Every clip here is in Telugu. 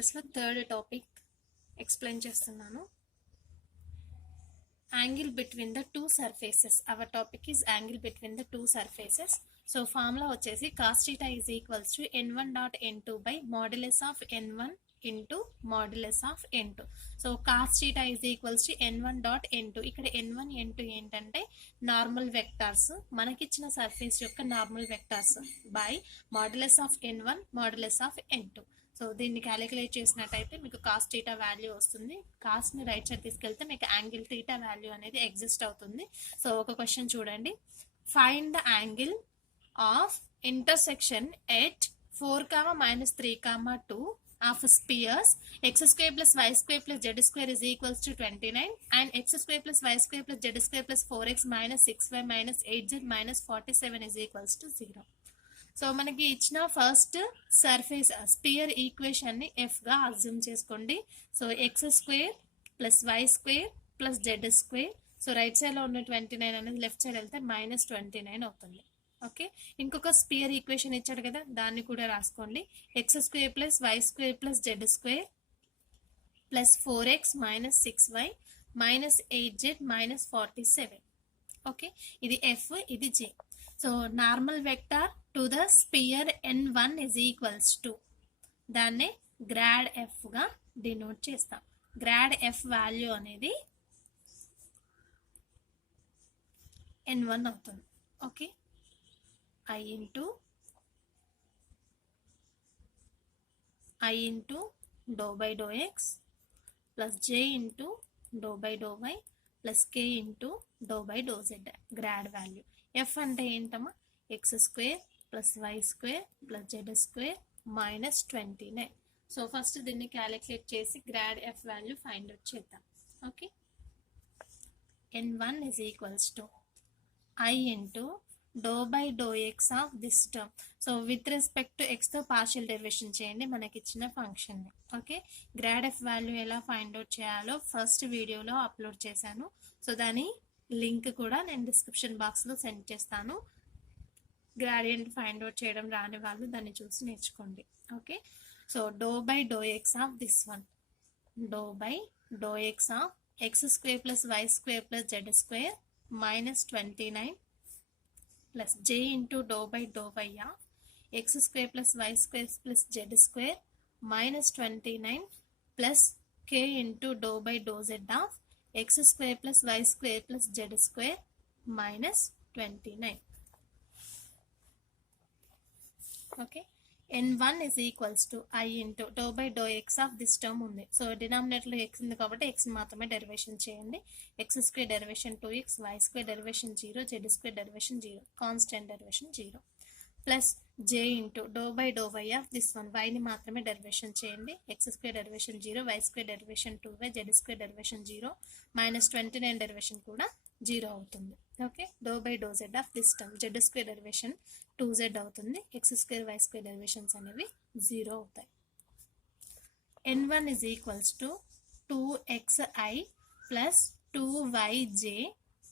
క్యాలిక్యులస్లో థర్డ్ టాపిక్ ఎక్స్ప్లెయిన్ చేస్తున్నాను. Angle between the two surfaces. Our topic is angle between the two surfaces. So formula వచ్చేసి cos theta is equals to n1 dot n2 by modulus of n1 into modulus of n2. So cos theta is equals to n1 dot n2. ఇక్కడ n1 n2 ఏంటంటే నార్మల్ వెక్టార్స్, మనకిచ్చిన సర్ఫేస్ యొక్క normal vectors, by modulus of n1 modulus of n2. So దీన్ని క్యాలిక్యులేట్ చేసినట్టయితే మీకు కాస్ థీటా వాల్యూ వస్తుంది. కాస్ని రైట్ సైడ్ తీసుకెళ్తే మీకు యాంగిల్ థీటా వాల్యూ అనేది ఎగ్జిస్ట్ అవుతుంది. సో ఒక క్వశ్చన్ చూడండి. Find the angle of intersection at 4, -3, 2 of spheres x square plus y square plus z square is equals to 29 and x square plus y square plus z square plus 4x minus 6y minus 8z minus 47 is equals to 0. So మనకి ఇచ్చిన ఫస్ట్ సర్ఫేస్ స్పియర్ ఈక్వేషన్ ని ఎఫ్ గా అజ్యూమ్ చేసుకోండి. So x square plus y square plus z square. So right side లో ఉన్న 29 అనేది లెఫ్ట్ సైడ్ వెళ్తే -29 అవుతుంది. ఓకే, ఇంకొక స్పియర్ ఈక్వేషన్ ఇచ్చాడు కదా, దాన్ని కూడా రాసుకోండి. X square plus y square plus z square plus 4x minus 6y minus 8z minus 47. Okay, ఇది ఎఫ్, ఇది j. So normal vector to the sphere n1 is equals to, దాన్నే గ్రాడ్ ఎఫ్ గా డినోట్ చేస్తాం. గ్రాడ్ ఎఫ్ వాల్యూ అనేది n1 అవుతుంది. Okay, I into dou by dou x plus j into dou by dou y plus k into dou by dou z. Grad value f అంటే ఏంటమ్మా, x square plus y square plus z square minus 29. So first దీన్ని క్యాలిక్యులేట్ చేసి grad F value find out చేద్దాం. Okay, n1 is equals to I into do by do x of this term. So with respect to x తో పార్షియల్ డెరివేషన్ చేయండి మనకి ఇచ్చిన ఫంక్షన్ ని. ఓకే, గ్రాడ్ ఎఫ్ వాల్యూ ఎలా ఫైండ్ అవుట్ చేయాలో ఫస్ట్ వీడియోలో అప్లోడ్ చేశాను. సో దాని లింక్ కూడా నేను డిస్క్రిప్షన్ బాక్స్ లో సెండ్ చేస్తాను. గ్రాడియంట్ ఫైండ్ అవుట్ చేయడం రాని వాళ్ళు దాన్ని చూసి నేర్చుకోండి. Okay, so do by do x of this one, do by do x of x square plus y square plus z square minus 29 plus j into dou by dou y of x square plus y square plus z square minus 29 plus k into dou by dou z of x square plus y square plus z square minus 29. Okay, n1 is equals to I into dou by dou x of this term ఉంది. సో డినామినేటర్ లో x ఉంది కాబట్టి x మాత్రమే డెరివేషన్ చేయండి. x square derivation 2x, y square derivation 0, z square derivation 0, constant derivation 0 plus j into do by do y of this one, y ని మాత్రమే డెరివేషన్ చేయండి. x square derivation 0, y square derivation 2y, z square derivation 0 minus 29 derivation కూడా 0 అవుతుంది. Okay, do by do z of this term, z square derivation 2z అవుతుంది. X square y square derivations అనేవి 0 అవుతాయి. n1 is equals to 2xi plus 2yj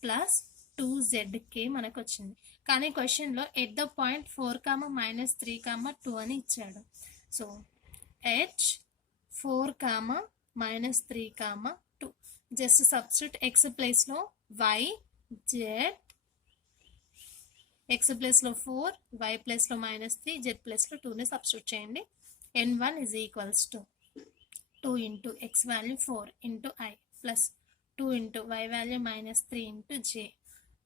plus 2zk మనకు వచ్చింది. కానీ క్వశ్చన్లో ఎట్ ద పాయింట్ 4, -3, 2 అని ఇచ్చాడు. So h 4, -3, 2 just substitute x ప్లేస్లో y, z, x ప్లేస్లో 4, y ప్లేస్లో -3, z ప్లేస్లో 2ని సబ్స్టిట్యూట్ చేయండి. n1 is equals to 2 into x value 4 into I plus 2 into y value -3 into j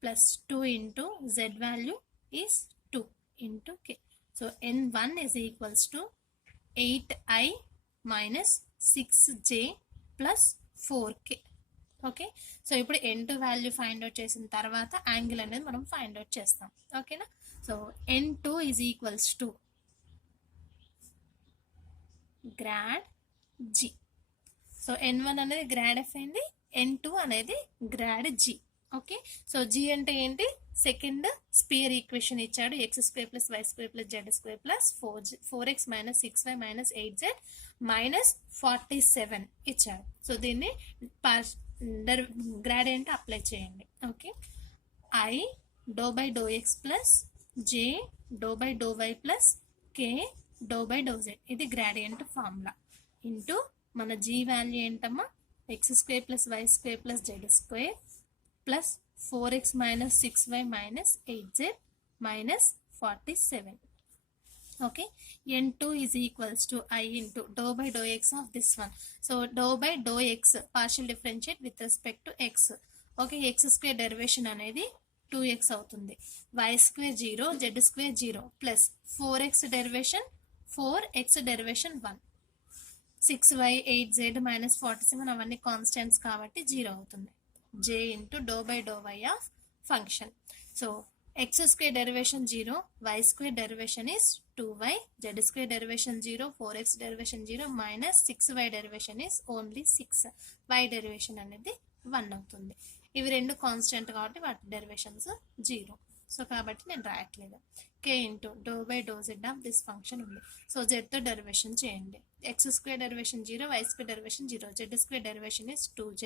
plus 2 into z value is 2 into k. So n1 is equals to 8i minus 6j plus 4k. Okay, so ఇప్పుడు n2 వాల్యూ ఫైండ్ అవుట్ చేసిన తర్వాత యాంగిల్ అనేది మనం ఫైండ్ అవుట్ చేస్తాం. ఓకేనా, so n2 is equals to grad g. So n1 అనేది గ్రాడ్ ఎఫ్ అయింది, n2 అనేది grad g. Okay, so g అంటే ఏంటి, సెకండ్ స్పియర్ ఈక్వేషన్ ఇచ్చాడు. X square plus y square plus z square plus 4x minus 6y minus 8z minus 47 ఇచ్చాడు. సో దీన్ని గ్రాడియంట్ అప్లై చేయండి. Okay, I do by do x plus j do by do y plus k do by do z, ఇది గ్రాడియంట్ ఫార్ములా. ఇంటూ మన జీ వాల్యూ ఏంటమ్మా x square plus y square plus z square plus 4x minus 6y minus 8z minus 47. Okay, n2 is equals to I into dou by dou x of this one. So dou by dou x partial differentiate with respect to x. Okay, x square derivation అనేది 2x అవుతుంది, y square 0, z square 0 plus 4x derivation 4x derivation 1, 6y 8z minus 47 అవన్నీ కాన్స్టెంట్స్ కాబట్టి 0 అవుతుంది. J into dou by dou y of function. So x square derivation 0, y square derivation is 2y, z square derivation 0, 4x derivation 0 minus 6y derivation is only 6, y derivation అనేది 1 అవుతుంది. ఇవి రెండు కాన్స్టెంట్ కాబట్టి వాటి డెరివేషన్స్ 0. సో కాబట్టి నేను రాయట్లేదు. k into do by do z of this function ఉంది. సో జెడ్తో డెరివేషన్ చేయండి. X square derivation 0, y square derivation 0, z square derivation is 2z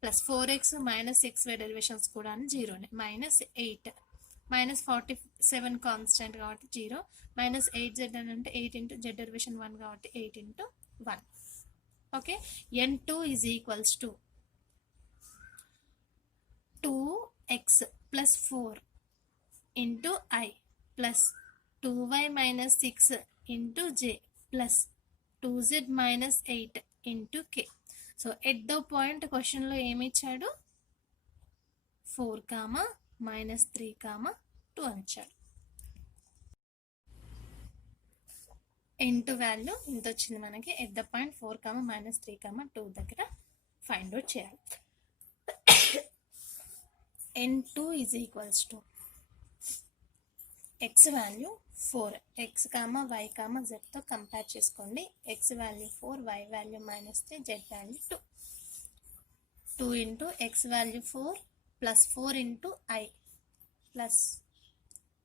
plus 4x minus 6y derivations కూడా 0నే, మైనస్ 8 మైనస్ 47 కాన్స్టెంట్ కాబట్టి 0 మైనస్ 8z అని అంటే 8 ఇంటూ జెడ్ డెరివేషన్ 1 కాబట్టి 8 into 1. Okay, n2 is equals to 2x plus 4 into I plus 2y minus 6 into j plus 2z minus 8 into k. So at the point క్వశ్చన్లో ఏమి ఇచ్చాడు, 4, మైనస్ 3, 2 అని ఇచ్చాడు. n2 వాల్యూ ఇంత వచ్చింది మనకి. ఎట్ ద పాయింట్ 4, మైనస్ 3, 2 దగ్గర ఫైండ్ అవుట్ చేయాలి. n2 is equals to x value 4, x, y, zతో కంపేర్ చేసుకోండి. x value 4, y value minus 3, z value 2. 2 into x value 4 plus 4 into I plus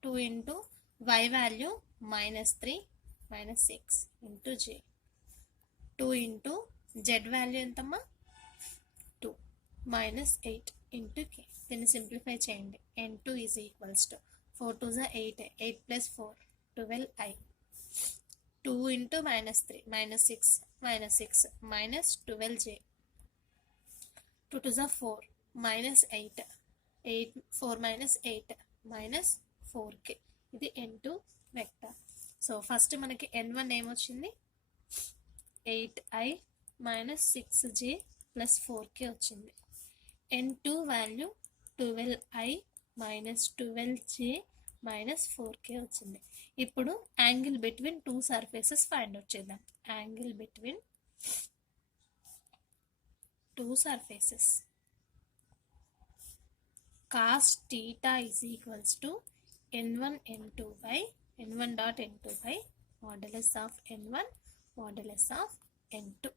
2 into y value minus 3 minus 6 into j, 2 into z value ఎంతమ్మా 2 మైనస్ 8 ఇంటూ k. దీన్ని సింప్లిఫై చేయండి. n2 is equals to 4 2 8, 8 plus 4 12i, 2 into minus 3 minus 6 minus 12j, 2 2 4 minus 8, 4 minus 8 minus 4k. ఇది n2 వెక్టర్. సో ఫస్ట్ మనకి n1 ఏమొచ్చింది, 8i minus 6j plus 4k వచ్చింది. n2 value 12i minus 12j minus 4k వచ్చింది. ఇప్పుడు angle between two surfaces find out చేద్దాం. Angle between two surfaces, cos theta is equals to n1 n2 by n1 dot n2 by modulus of n1 modulus of n2.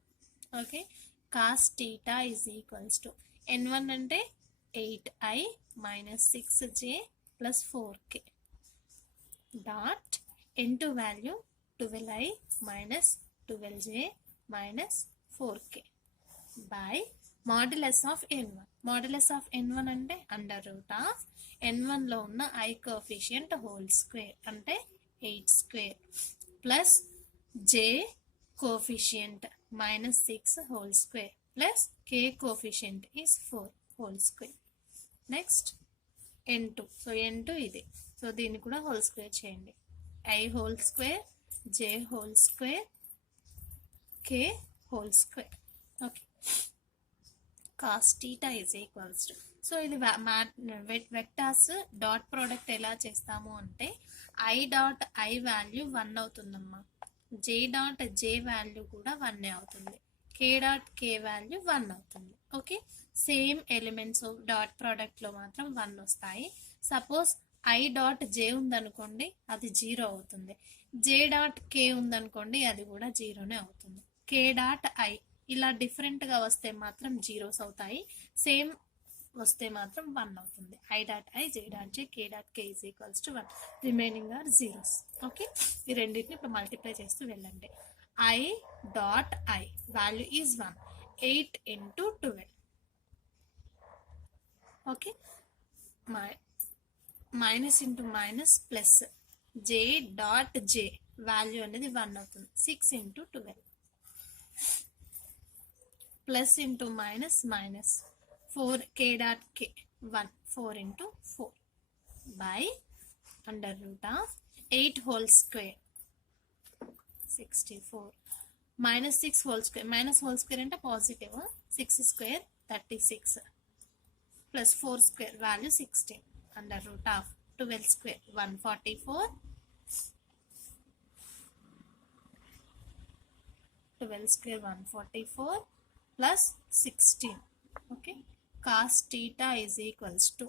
Okay, cos theta is equals to n1 అంటే 8i minus 6j plus 4k dot n2 value 12i minus 12j minus 4k by modulus of n1. Modulus of n1 అంటే అండర్ రూట్ ఆఫ్ n1లో ఉన్న i కోఎఫిషియంట్ హోల్ స్క్వేర్ అంటే 8 square plus j coefficient minus 6 whole square plus k coefficient is 4 whole square. Next n2. So n2 ఇది. సో దీన్ని కూడా హోల్ స్క్వేర్ చేయండి. i whole square, j whole square, k whole square. Okay, cos theta is equals to. So ఇది వెక్టార్స్ డాట్ ప్రోడక్ట్ ఎలా చేస్తాము అంటే i డాట్ i వాల్యూ 1 అవుతుందమ్మా, j డాట్ j వాల్యూ కూడా 1 అవుతుంది, k డాట్ k వాల్యూ 1 అవుతుంది. ఓకే, సేమ్ ఎలిమెంట్స్ డాట్ ప్రోడక్ట్లో మాత్రం 1 వస్తాయి. సపోజ్ i డాట్ j ఉందనుకోండి అది 0 అవుతుంది, j డాట్ k ఉందనుకోండి అది కూడా 0నే అవుతుంది. k డాట్ i ఇలా డిఫరెంట్గా వస్తే మాత్రం జీరోస్ అవుతాయి, సేమ్ వస్తే మాత్రం 1 అవుతుంది. i dot i, j dot j, k dot k is equals to 1. Remaining are zeros. Okay, ఈ రెండింటిని ఇప్పుడు మల్టిప్లై చేస్తూ వెళ్ళండి. i dot i value is 1, 8 into 12. Okay, minus into minus plus j dot j value అనేది 1 అవుతుంది, 6 into 12. plus into minus minus 4 k dot k 1 4 into 4 by under root of 8 whole square 64 minus 6 whole square అంటే positive 6 square 36 plus 4 square value 16 under root of 12 square 144 12 square 144 plus 16. Okay, cos theta is equals to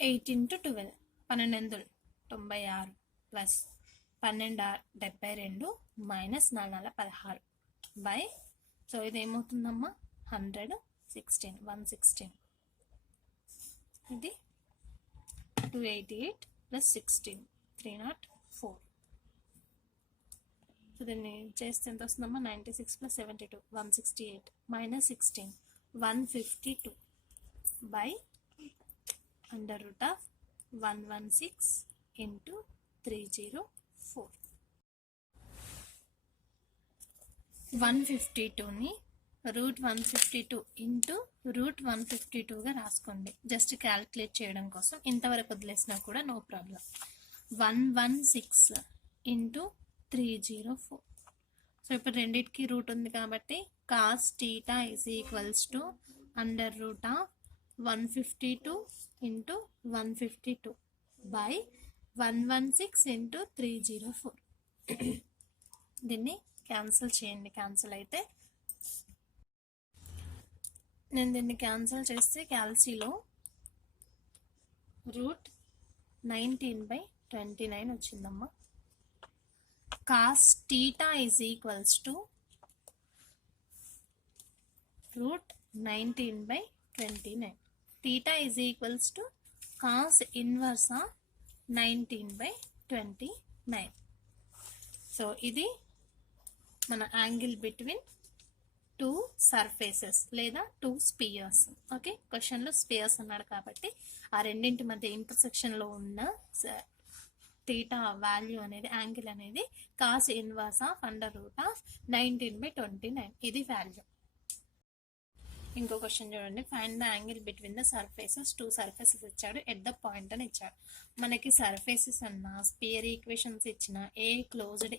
8 into 12 12 96 plus 12 72 minus 4 16 by so ఇది ఏమవుతుందమ్మా 116 116 ఇది 288 plus 16 304 సో దీన్ని చేస్తే ఎంత వస్తుందమ్మా 96 plus 72 168 minus 16 152 by under root of 116 into 304 152ని రూట్ 152 ఇంటూ రూట్ 152గా రాసుకోండి. జస్ట్ క్యాల్కులేట్ చేయడం కోసం ఇంతవరకు వదిలేసినా కూడా నో ప్రాబ్లం. 116 ఇంటూ 304. సో ఇప్పుడు రెండింటికి రూట్ ఉంది కాబట్టి cos theta is equals to under root of 152 into 152 by 116 into 304. దీన్ని క్యాన్సిల్ చేయండి. క్యాన్సిల్ అయితే నేను దీన్ని క్యాన్సిల్ చేస్తే క్యాల్సీలో రూట్ 19/29 వచ్చిందమ్మా. Cos theta is equals to root 19/29. Theta is equals to cos inverse of 19/29. So ఇది మన యాంగిల్ బిట్వీన్ 2 సర్ఫేసెస్ లేదా 2 స్పియర్స్. ఓకే, క్వశ్చన్లో స్పియర్స్ అన్నాడు కాబట్టి ఆ రెండింటి మధ్య ఇంటర్సెక్షన్లో ఉన్న థీటా వాల్యూ అనేది యాంగిల్ అనేది cos inverse of under root of 19/29. ఇది వాల్యూ. ఇంకో క్వశ్చన్ చూడండి. Find the angle between the surfaces. 2 surfaces ఇచ్చాడు, ఎట్ ద పాయింట్ అని ఇచ్చాడు. మనకి సర్ఫేసెస్ అన్న స్పియర్ ఈక్వేషన్స్ ఇచ్చిన ఏ క్లోజ్డ్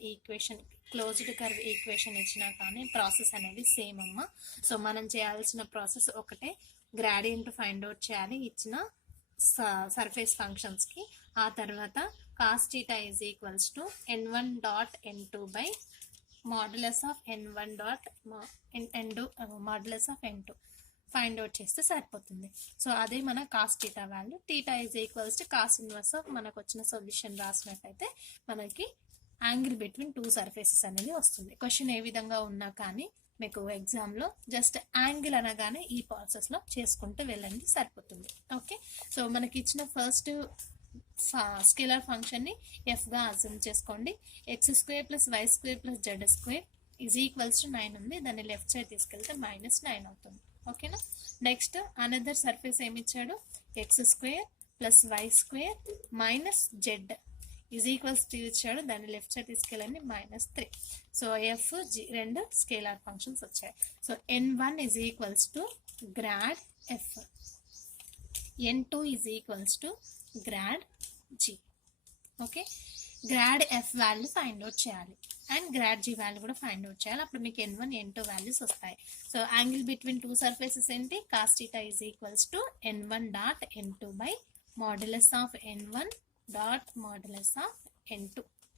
కర్వ్ ఈక్వేషన్ ఇచ్చినా కానీ ప్రాసెస్ అనేది సేమ్ అమ్మ. సో మనం చేయాల్సిన ప్రాసెస్ ఒకటే, గ్రాడియంట్ ఫైండ్ అవుట్ చేయాలి ఇచ్చిన సర్ఫేస్ ఫంక్షన్స్కి. ఆ తర్వాత cos theta is equals to n1 dot n2 by modulus of n1 dot modulus of n2 find out చేస్తే సరిపోతుంది. సో అదే మన cos theta value. Theta is equals to cos inverse of మనకు వచ్చిన సొల్యూషన్ రాసినట్టయితే మనకి యాంగిల్ బిట్వీన్ 2 సర్ఫేసెస్ అనేది వస్తుంది. క్వశ్చన్ ఏ విధంగా ఉన్నా కానీ మీకు ఎగ్జామ్లో జస్ట్ యాంగిల్ అనగానే ఈ ప్రాసెస్లో చేసుకుంటూ వెళ్ళండి, సరిపోతుంది. ఓకే, సో మనకి ఇచ్చిన ఫస్ట్ స్కేలార్ ఫంక్షన్ని ఎఫ్గా అజ్యూమ్ చేసుకోండి. x² + y² + z² is equals to 9 ఉంది. దాన్ని లెఫ్ట్ సైడ్ తీసుకెళ్తే -9 అవుతుంది. ఓకేనా. నెక్స్ట్ అనదర్ సర్ఫేస్ ఏమి ఇచ్చాడు, x² + y² - z is equals to ఇచ్చాడు. దాన్ని లెఫ్ట్ సైడ్ తీసుకెళ్ళండి -3. సో ఎఫ్ జి రెండు స్కేలార్ ఫంక్షన్స్ వచ్చాయి. So n1 is equals to grad F, n2 is equals to grad G. Okay, grad F value find out చేయాలి అండ్ గ్రాడ్ జీ వాల్యూ కూడా ఫైండ్ అవుట్ చేయాలి. అప్పుడు మీకు n1 n2 వాల్యూస్ వస్తాయి. సో యాంగిల్ బిట్వీన్ 2 సర్ఫేసెస్ ఏంటి, cos theta is equals to n1 dot n2 by modulus of n1 dot modulus of n2.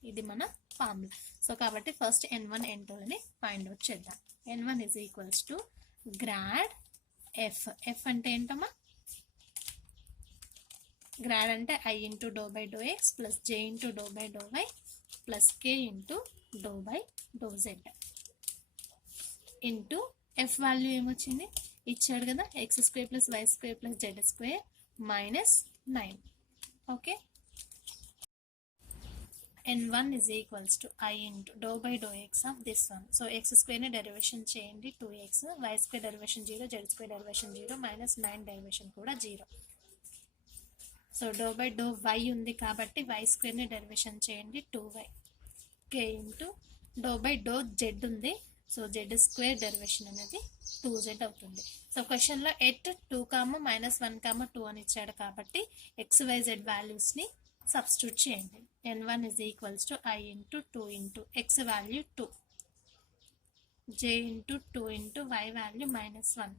ఇది మన ఫార్ములా. సో కాబట్టి ఫస్ట్ n1 n2లని ఫైండ్ అవుట్ చేద్దాం. n1 is equals to grad F. F అంటే ఏంటమ్మా, గ్రాడ్ అంటే I into do by do x plus J into do by do y plus K into do by do z into F value ఏమొచ్చింది ఇచ్చాడు కదా, x² + y² + z² -9. Okay, n1 is equals to I into do by do x of this one. So x² derivation చేయండి 2x, y² derivation 0, z² derivation 0, -9 derivation కూడా 0. So do by do y ఉంది కాబట్టి y² డెరివేషన్ చేయండి 2y, k into do by do z ఉంది. సో జెడ్ స్క్వేర్ డెరివేషన్ అనేది 2z అవుతుంది. సో క్వశ్చన్లో ఎట్ 2, -1, 2 అని ఇచ్చాడు కాబట్టి XYZ వాల్యూస్ని సబ్స్టిట్యూట్ చేయండి. n1 is equals to I into 2 into x value 2, j into 2 into y value -1,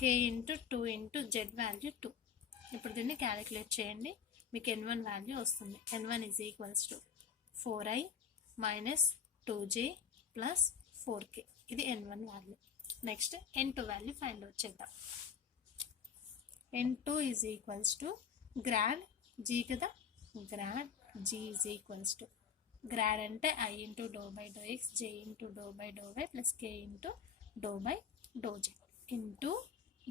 k into 2 into z value 2. ఇప్పుడు దీన్ని క్యాలిక్యులేట్ చేయండి. మీకు n1 వాల్యూ వస్తుంది. n1 is equals to 4i minus 2j plus 4k. ఇది n1 value. Next n2 value find out చేద్దాం. n2 is equals to grad g కదా, grad g is equals to grad అంటే I into do by do x, j into do by do y plus k into do by do j into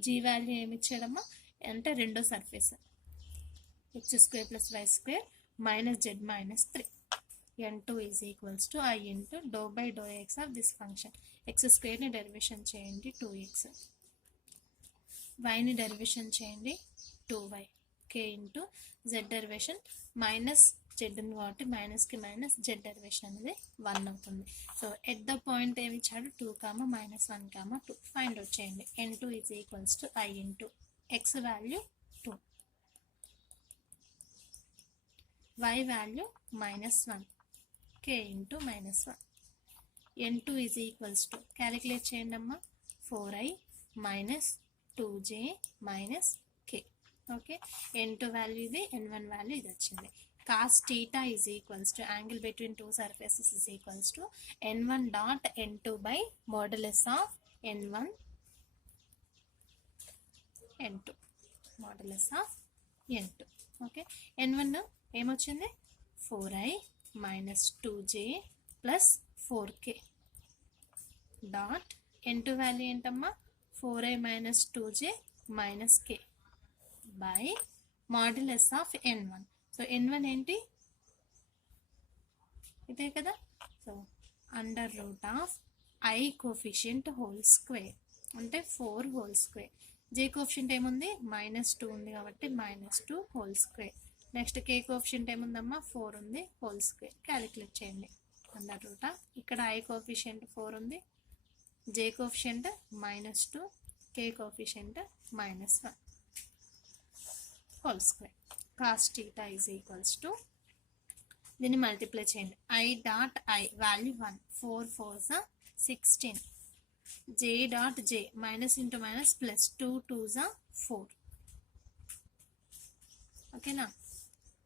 g value ఏమి ఇచ్చాడమ్మా అంటే రెండో surface x² + y² - z - 3. n2 is equals to I into do by do x of this function. x² ని డెరివేషన్ చేయండి 2x, y ని డెరివేషన్ చేయండి 2y, k into z derivation minus z ఉంది కాబట్టి మైనస్కి మైనస్ z డెరివేషన్ అనేది 1 అవుతుంది. సో ఎట్ ద పాయింట్ ఏమి ఇచ్చాడు 2, -1, 2 ఫైండ్ అవుట్ చేయండి. n2 is equals to I into x value 2, y value -1, k into -1. n2 is equals to calculate చేయండి అమ్మా 4i minus 2j minus k. Okay, n2 value ఇది, n1 వాల్యూ ఇది వచ్చింది. cos theta is equals to angle between two surfaces is equals to n1 dot n2 by modulus of n1 n2 modulus of n2. Okay, n1 ఏమొచ్చింది 4i minus 2j plus 4k dot n2 value ఏంటమ్మా 4i minus 2j minus k by modulus of n1. So n1 ఏంటి ఇదే కదా. So under root of i coefficient whole square అంటే 4 హోల్ స్క్వేర్. j కోఫిషియంట్ ఏముంది -2 ఉంది కాబట్టి -2 whole square. Next k coefficient ఏముందమ్మా 4 ఉంది హోల్ స్క్వేర్. క్యాలిక్యులేట్ చేయండి. అండర్ రూట్ ఆఫ్ ఇక్కడ i కోఫిషియంట్ 4 ఉంది, j coefficient -2, k coefficient -1 whole square. cos theta is equals to దీన్ని మల్టిప్లై చేయండి. I dot I value 1, 4 4s 16, j dot j minus into minus plus 2 2s 4. ఓకేనా,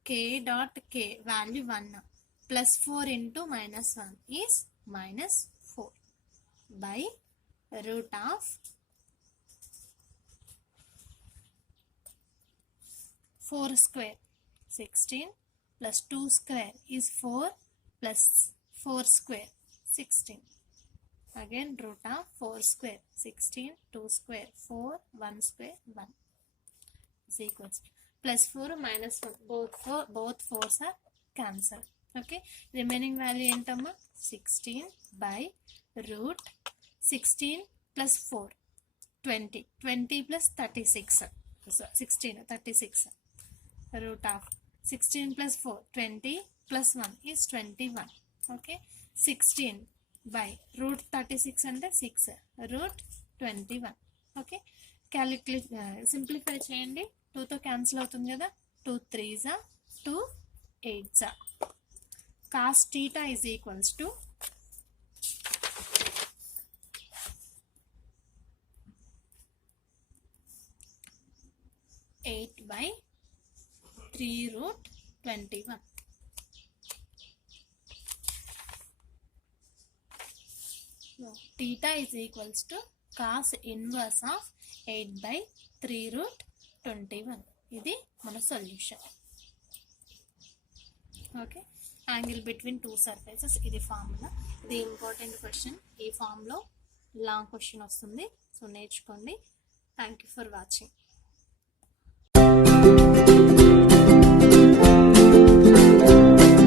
k dot k value 1 plus 4 into -1 is -4 by root of 4 square 16 plus 2 square is 4 plus 4 square 16. Again root of 4 square 16, 2 square 4, 1 square 1 is equals plus 4 minus 1. Both 4s are cancelled. Okay, remaining value entamma 16 by root 16 plus 4 20, 20 plus 36, so 16 36. Root of 16 plus 4 20 plus 1 is 21. Okay, 16 by root 36 అంటే 6 root 21. ఓకే, క్యాలిక్యులేట్ సింప్లిఫై చేయండి. 2తో క్యాన్సిల్ అవుతుంది కదా, 2 3s 2 8s. cos theta is equals to 8 by 3 root 21. So, theta is equals to cos inverse of 8 by 3 root 21. ఇది మన solution. Okay, angle between two surfaces ఇది ఫార్ములా. ఇది ఇంపార్టెంట్ క్వశ్చన్. ఈ ఫామ్లో లాంగ్ క్వశ్చన్ వస్తుంది. సో నేర్చుకోండి. Thank you for watching.